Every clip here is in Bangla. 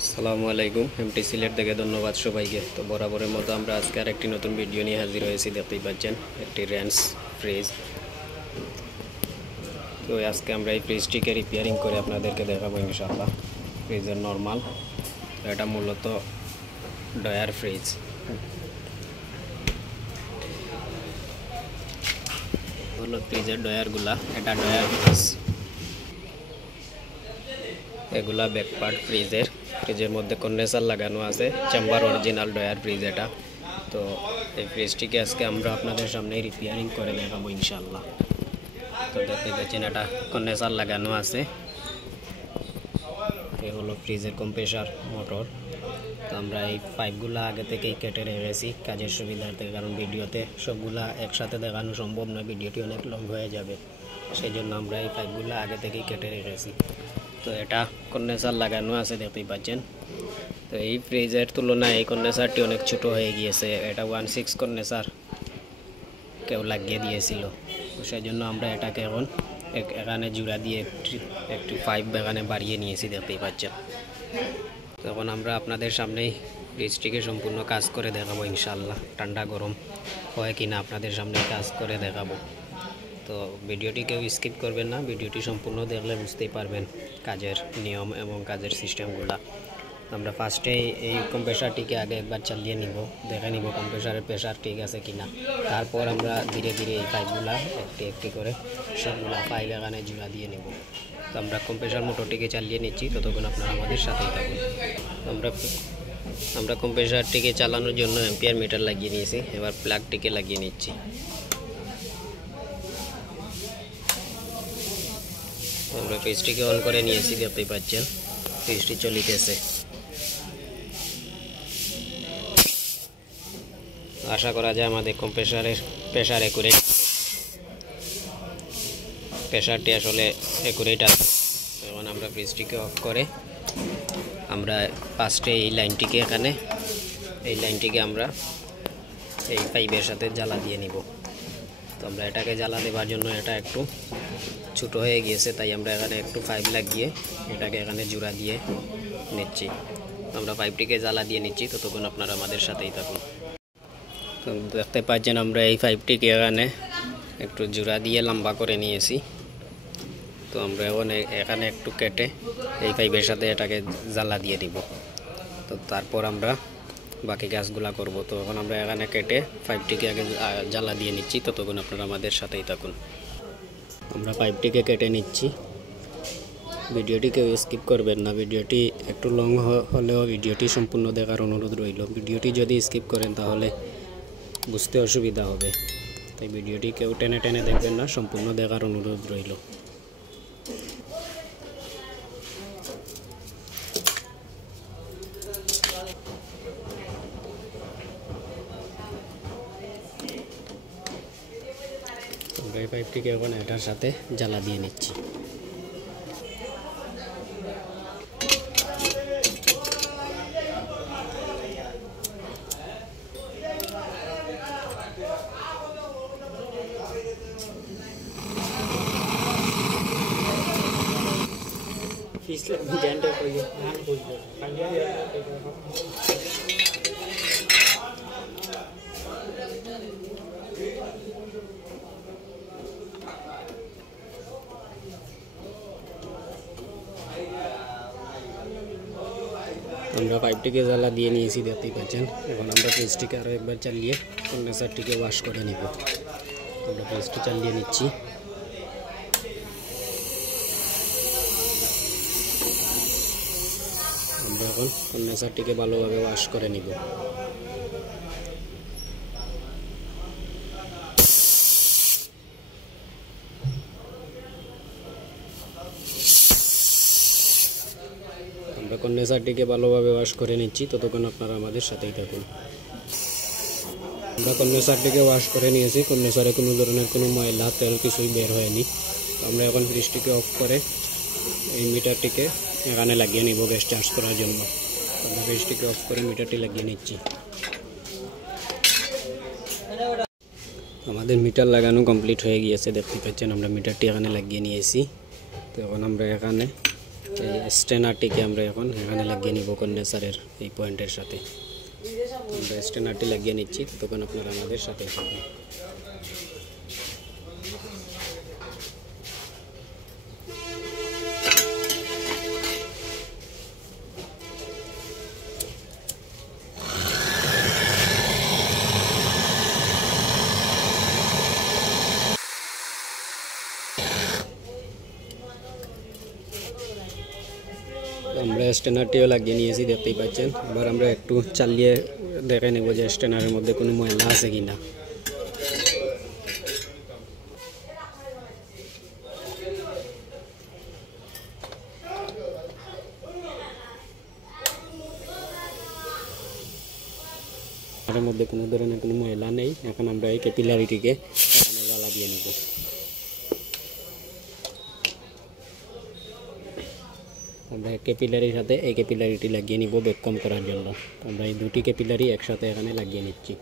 আসসালামু আলাইকুম। এমটি সিলেট থেকে ধন্যবাদ সবাইকে। তো বরাবরের মতো আমরা আজকে আরেকটি নতুন ভিডিও নিয়ে হাজির হয়েছি। দেখতেই পাচ্ছেন একটি রেঞ্জ ফ্রিজ। তো আজকে আমরা এই ফ্রিজটিকে রিপেয়ারিং করে আপনাদেরকে দেখাবো ইনশাআল্লাহ। ফ্রিজের নর্মাল, এটা মূলত ডয়ার ফ্রিজ। হলো ফ্রিজের ডয়ারগুলা, এটা ডয়ার ফ্রিজ। এগুলা ব্যাক পার্ট ফ্রিজের মধ্যে কন্ডেন্সার লাগানো আছে, চেম্বার অরিজিনাল ডয়ার ফ্রিজ এটা। তো এই ফ্রিজটিকে আজকে আমরা আপনাদের সামনেই রিপেয়ারিং করে দেখাবো ইনশাআল্লাহ। তো দেখতে পাচ্ছেন এটা কন্ডেন্সার লাগানো আছে। এই হলো ফ্রিজের কম্প্রেসার মোটর। তো আমরা এই পাইপগুলো আগে থেকেই কেটে রেখেছি কাজের সুবিধার্থে, কারণ ভিডিওতে সবগুলা একসাথে দেখানো সম্ভব নয়, ভিডিওটি অনেক লং হয়ে যাবে। সেই জন্য আমরা এই পাইপগুলো আগে থেকেই কেটে রেখেছি। তো এটা কন্ডেন্সার লাগানো আছে দেখতেই পাচ্ছেন। তো এই ফ্রিজের তুলনায় এই কন্ডেন্সারটি অনেক ছোট হয়ে গিয়েছে। এটা 1.6 কন্ডেন্সার কেউ লাগিয়ে দিয়েছিল। তো সেই জন্য আমরা এটাকে এখন এখানে জোড়া দিয়ে একটু পাইপ এখানে বাড়িয়ে নিয়েছি দেখতেই পাচ্ছেন। তখন আমরা আপনাদের সামনেই ফ্রিজটিকে সম্পূর্ণ কাজ করে দেখাবো ইনশাআল্লাহ। ঠান্ডা গরম হয় কিনা আপনাদের সামনে কাজ করে দেখাবো। তো ভিডিওটি কেউ স্কিপ করবেন না, ভিডিওটি সম্পূর্ণ দেখলে বুঝতেই পারবেন কাজের নিয়ম এবং কাজের সিস্টেমগুলো। আমরা ফার্স্টে এই কম্প্রেসারটিকে আগে একবার চালিয়ে নিব, দেখে নিব কম্প্রেসারের প্রেশার ঠিক আছে কিনা। তারপর আমরা ধীরে ধীরে এই পাইপগুলা একটি একটি করে সবগুলা পাইপ এখানে জোড়া দিয়ে নিব। তো আমরা কম্প্রেসার মোটরটিকে চালিয়ে নিচ্ছি, ততক্ষণ আপনারা আমাদের সাথেই থাকুন। আমরা কম্প্রেসারটিকে চালানোর জন্য অ্যাম্পিয়ার মিটার লাগিয়ে নিয়েছি। এবার প্লাগটিকে লাগিয়ে নিচ্ছি। আমরা ফ্রিজটিকে অন করে নিয়েছি দেখতেই পাচ্ছেন, ফ্রিজটি চলিতেছে। আশা করা যায় আমাদের কম্প্রেসারের প্রেশার একুরেট, প্রেশারটি আসলে একুরেট আছে। এখন আমরা ফ্রিজটিকে অফ করে আমরা ফার্স্টে এই লাইনটিকে আমরা এই পাইপের সাথে জ্বালা দিয়ে নিব। তো আমরা এটাকে জ্বালা দেওয়ার জন্য এটা একটু ছোট হয়ে গিয়েছে, তাই আমরা এখানে একটু পাইপ লাগিয়ে এটাকে এখানে জোড়া দিয়ে নিচ্ছি। আমরা পাইপটিকে জ্বালা দিয়ে নিচ্ছি, ততক্ষণ আপনারা আমাদের সাথেই থাকুন। তো দেখতে পাচ্ছেন আমরা এই পাইপটিকে এখানে একটু জোড়া দিয়ে লম্বা করে নিয়েছি। তো আমরা এখন এখানে একটু কেটে এই পাইপের সাথে এটাকে জ্বালা দিয়ে দিব। তো তারপর আমরা বাকি কাজগুলা করব। তো এখন আমরা এখানে কেটে পাইপটিকে আগে জ্বালা দিয়ে নিচ্ছি, ততক্ষণ আপনারা আমাদের সাথেই থাকুন। আমরা পাইপটিকে কেটে নিচ্ছি। ভিডিওটি কেউ স্কিপ করবেন না, ভিডিওটি একটু লং হলেও ভিডিওটি সম্পূর্ণ দেখার অনুরোধ রইল। ভিডিওটি যদি স্কিপ করেন তাহলে বুঝতে অসুবিধা হবে, তাই ভিডিওটি কেউ টেনে টেনে দেখবেন না, সম্পূর্ণ দেখার অনুরোধ রইল। আমরা এই পাইপটিকে এখন এটার সাথে জ্বালা দিয়ে নিচ্ছি। আমরা পাইপটিকে জ্বালা দিয়ে নিয়েছি দেখতেই পাচ্ছেন। এখন আমরা ফ্রিজটিকে আরও একবার চালিয়ে কন্ডেন্সারটিকে ওয়াশ করে নিব। আমরা ফ্রিজটি চালিয়ে নিচ্ছি। আমরা এখন কন্ডেন্সারটিকে ভালোভাবে ওয়াশ করে নিব। আমরা কন্ডেন্সারটিকে ভালোভাবে ওয়াশ করে নিচ্ছি, ততক্ষণ আপনারা আমাদের সাথেই থাকুন। আমরা কন্ডেন্সারটিকে ওয়াশ করে নিয়েছি। কন্ডেন্সারে কোনো ধরনের কোনো ময়লা তেল কিছুই বের হয়নি। আমরা এখন ফ্রিজটিকে অফ করে এই মিটারটিকে এখানে লাগিয়ে নিব গ্যাস চার্জ করার জন্য। আমরা ফ্রিজটিকে অফ করে মিটারটি লাগিয়ে নিচ্ছি। আমাদের মিটার লাগানো কমপ্লিট হয়ে গিয়েছে দেখতে পাচ্ছেন। আমরা মিটারটি এখানে লাগিয়ে নিয়েছি। তো এখন আমরা এখানে এই স্ট্যান্ডারটিকে আমরা এখন এখানে লাগিয়ে নিব কন্ডেন্সারের এই পয়েন্টের সাথে। আমরা স্ট্যান্ডারটি লাগিয়ে নিচ্ছি, তখন আপনারা আমাদের সাথে থাকুন। আমরা স্ট্যান্ডারটিও লাগিয়ে নিয়েছি, দেখতেই পাচ্ছেন। এবার আমরা একটু চালিয়ে দেখে নেব যে স্ট্যান্ডারের মধ্যে কোনো ময়লা আছে কিনা। এর মধ্যে কোনো ধরনের কোনো ময়লা নেই। এখন আমরা এই ক্যাপিলারিটিকে এখানে জ্বালা দিয়ে নেব। আমরা ক্যাপিলারির সাথে এই ক্যাপিলারিটি লাগিয়ে নিব ভ্যাকুয়াম করার জন্য। আমরা এই দুটি ক্যাপিলারি একসাথে এখানে লাগিয়ে নিচ্ছি।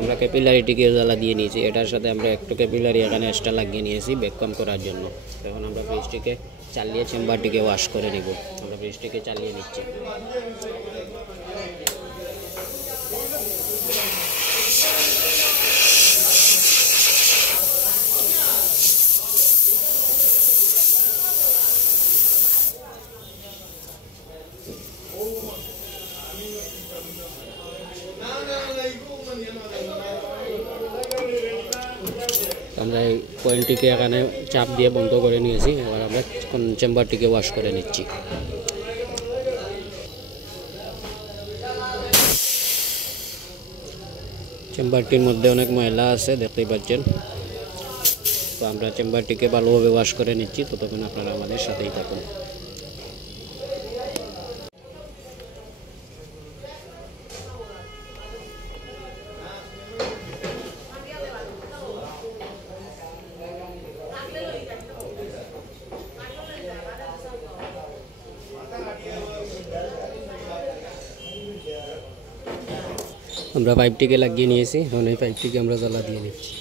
আমরা ক্যাপিলারিটিকে জ্বালা দিয়ে নিয়েছি, এটার সাথে আমরা একটু ক্যাপিলারি এখানে এক্সট্রা লাগিয়ে নিয়েছি ভ্যাকুয়াম করার জন্য। এখন আমরা ফ্রিজটিকে চালিয়ে চেম্বারটিকে ওয়াশ করে নিব। আমরা ফ্রিজটিকে চালিয়ে নিচ্ছি। আমরা এই পয়েন্টটিকে এখানে চাপ দিয়ে বন্ধ করে নিয়েছি। এবার আমরা চেম্বারটিকে ওয়াশ করে নিচ্ছি। চেম্বারটির মধ্যে অনেক ময়লা আছে, দেখতেই পাচ্ছেন। তো আমরা চেম্বারটিকে ভালোভাবে ওয়াশ করে নিচ্ছি, ততক্ষণ আপনারা আমাদের সাথেই থাকুন। আমরা পাইপটিকে লাগিয়ে নিয়েছি, এখন এই পাইপটিকে আমরা জ্বালা দিয়ে নিচ্ছি।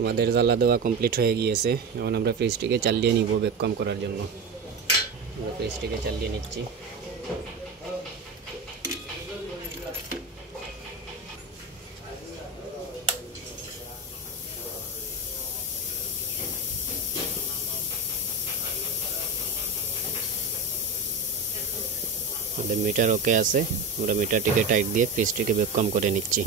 আমাদের জ্বালা দেওয়া কমপ্লিট হয়ে গিয়েছে। এখন আমরা ফ্রিজটিকে চালিয়ে নিব ভ্যাকুয়াম করার জন্য। আমরা ফ্রিজটিকে চালিয়ে নিচ্ছি। আমাদের মিটার ওকে আছে, আমরা মিটারটিকে টাইট দিয়ে ফ্রিজটিকে ভ্যাকুয়াম করে নিচ্ছি।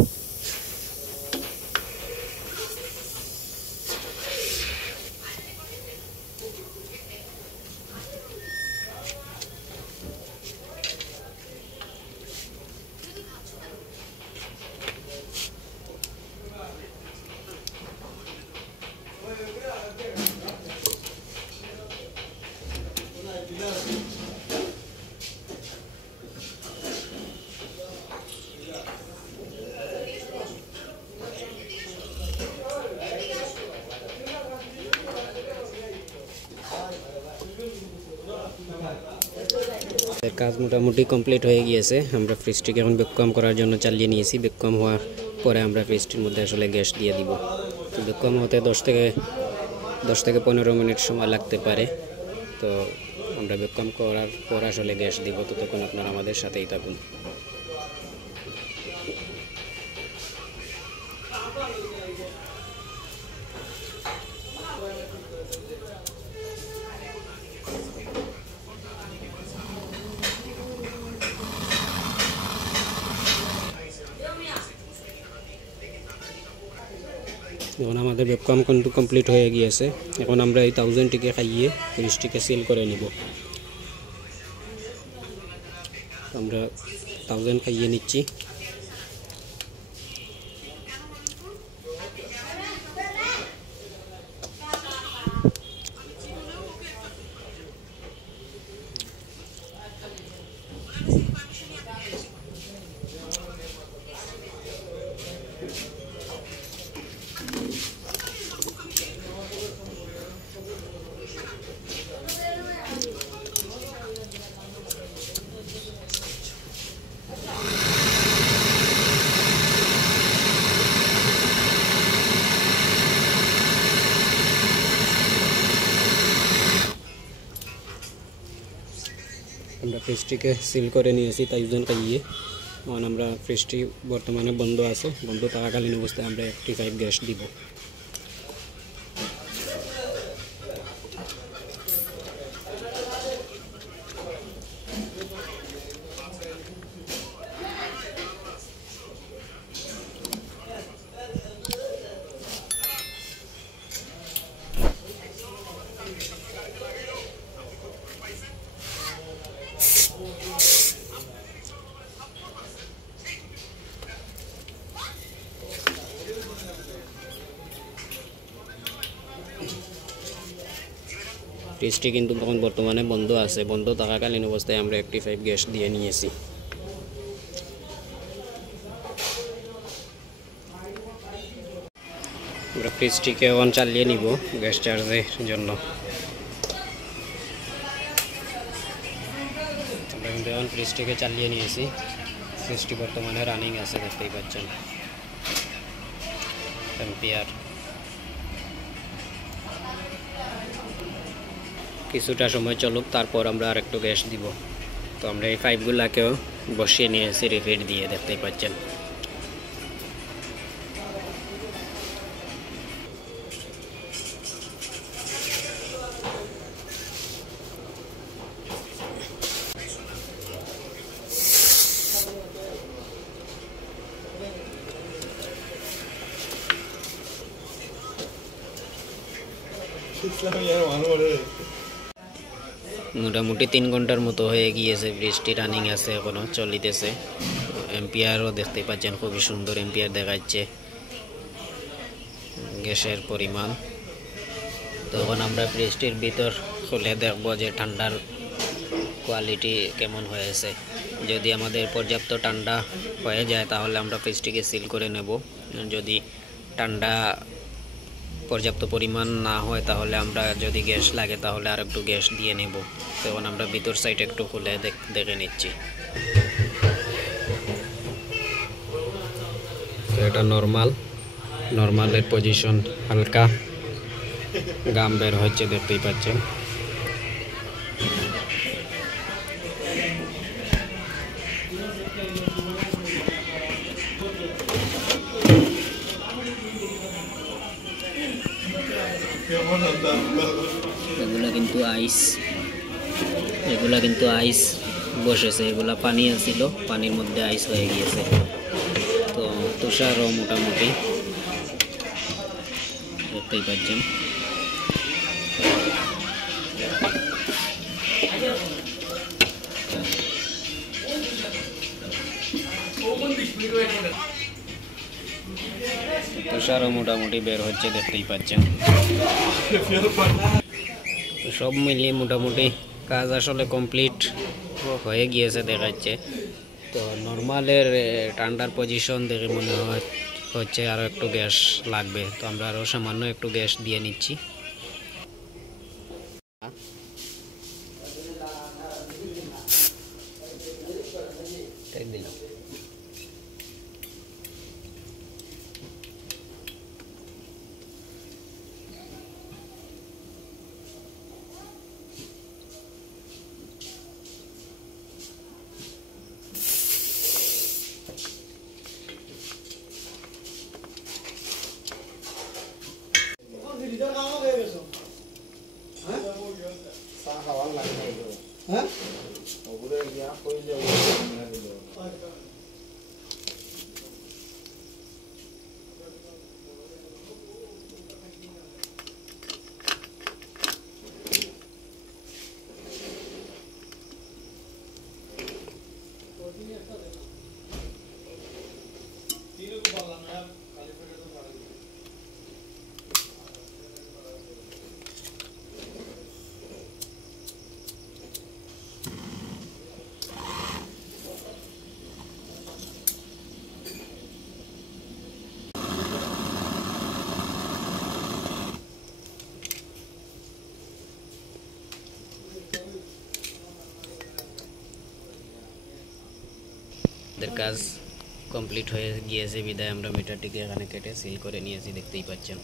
কাজ মোটামুটি কমপ্লিট হয়ে গিয়েছে। আমরা ফ্রিজটিকে এখন ভ্যাকুয়াম করার জন্য চালিয়ে নিয়েছি। ভ্যাকুয়াম হওয়ার পরে আমরা ফ্রিজটির মধ্যে আসলে গ্যাস দিয়ে দিব। ভ্যাকুয়াম হতে 10 থেকে 15 মিনিট সময় লাগতে পারে। তো আমরা ভ্যাকুয়াম করার পর আসলে গ্যাস দিব, ততক্ষণ আপনারা আমাদের সাথেই থাকুন। এখন আমাদের ওয়েবকাম কিন্তু কমপ্লিট হয়ে গিয়েছে। এখন আমরা এই 1000টিকে খাইয়ে ফ্রিজটিকে সিল করে নিব। আমরা 1000 খাইয়ে নিচ্ছি। আমরা ফ্রিজটিকে সিল করে নিয়েছি 1000 খাইয়ে। এখন আমরা ফ্রিজটি বর্তমানে বন্ধ আছে, বন্ধ থাকাকালীন অবস্থায় আমরা 85 গ্যাস দিব। ফ্রিজটি কিন্তু এখন বর্তমানে বন্ধ আছে, বন্ধ থাকাকালীন অবস্থায় আমরা 85 গ্যাস দিয়ে নিয়েছি। আমরা ফ্রিজটিকে এখন চালিয়ে নিব গ্যাস চার্জের জন্য। আমরা কিন্তু এখন ফ্রিজটিকে চালিয়ে নিয়েছি, ফ্রিজটি বর্তমানে রানিং আছে, দেখতেই পাচ্ছেন এম্পিয়ার। কিছুটা সময় চলুক, তারপর আমরা আরেকটু গ্যাস দিব। তো আমরা এই পাইপগুলাকেও বসিয়ে নিয়েছি রিফিট দিয়ে, দেখতেই পাচ্ছেন। মোটামুটি 3 ঘন্টার মতো হয়ে গিয়েছে, ফ্রিজটি রানিং আছে, এখনো চলিতেছে। এম্পিয়ারও দেখতে পাচ্ছেন, খুবই সুন্দর এম্পিয়ার দেখাচ্ছে গ্যাসের পরিমাণ। তখন আমরা ফ্রিজটির ভিতর খুলে দেখব যে ঠান্ডার কোয়ালিটি কেমন হয়েছে। যদি আমাদের পর্যাপ্ত ঠান্ডা হয়ে যায় তাহলে আমরা ফ্রিজটিকে সিল করে নেব। যদি ঠান্ডা পর্যাপ্ত পরিমাণ না হয় তাহলে আমরা, যদি গ্যাস লাগে তাহলে আর একটু গ্যাস দিয়ে নেব। তখন আমরা ভিতর সাইড একটু খুলে দেখে নিচ্ছি। তো এটা নর্মালের পজিশন, হালকা গাম বের হচ্ছে, দেখতেই পাচ্ছেন। এগুলা কিন্তু আইস বসেছে, এগুলা পানি আছিল, পানির মধ্যে আইস হয়ে গিয়েছে। তো তুষারও মোটামুটি দেখতেই পাচ্ছেন। তুষারও মোটামুটি বের হচ্ছে, দেখতেই পাচ্ছেন। সব মিলিয়ে মোটামুটি কাজ আসলে কমপ্লিট হয়ে গিয়েছে দেখাচ্ছে। তো নর্মালের ঠান্ডার পজিশন দেখে মনে হচ্ছে আরও একটু গ্যাস লাগবে। তো আমরা আরও সামান্য একটু গ্যাস দিয়ে নিচ্ছি। আমাদের কাজ কমপ্লিট হয়ে গিয়েছে বিদায় আমরা মিটারটিকে এখানে কেটে সিল করে নিয়েছি, দেখতেই পাচ্ছেন।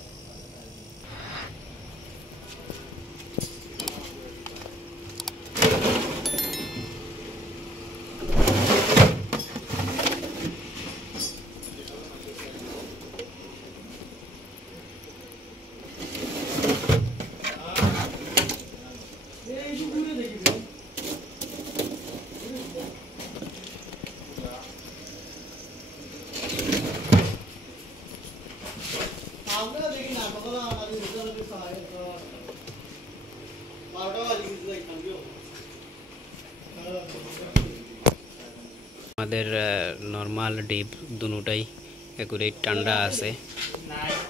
আমাদের নর্মাল ডিপ দুটোটাই একুরেট ঠান্ডা আছে।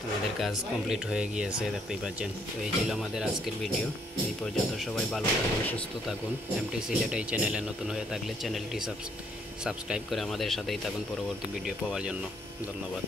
আমাদের কাজ কমপ্লিট হয়ে গিয়েছে, দেখতেই পাচ্ছেন। তো এই ছিল আমাদের আজকের ভিডিও। এই পর্যন্ত সবাই ভালো থাকুন, সুস্থ থাকুন। এমটি সিলেট এই চ্যানেলে নতুন হয়ে থাকলে চ্যানেলটি সাবস্ক্রাইব করে আমাদের সাথেই থাকুন পরবর্তী ভিডিও পাওয়ার জন্য। ধন্যবাদ।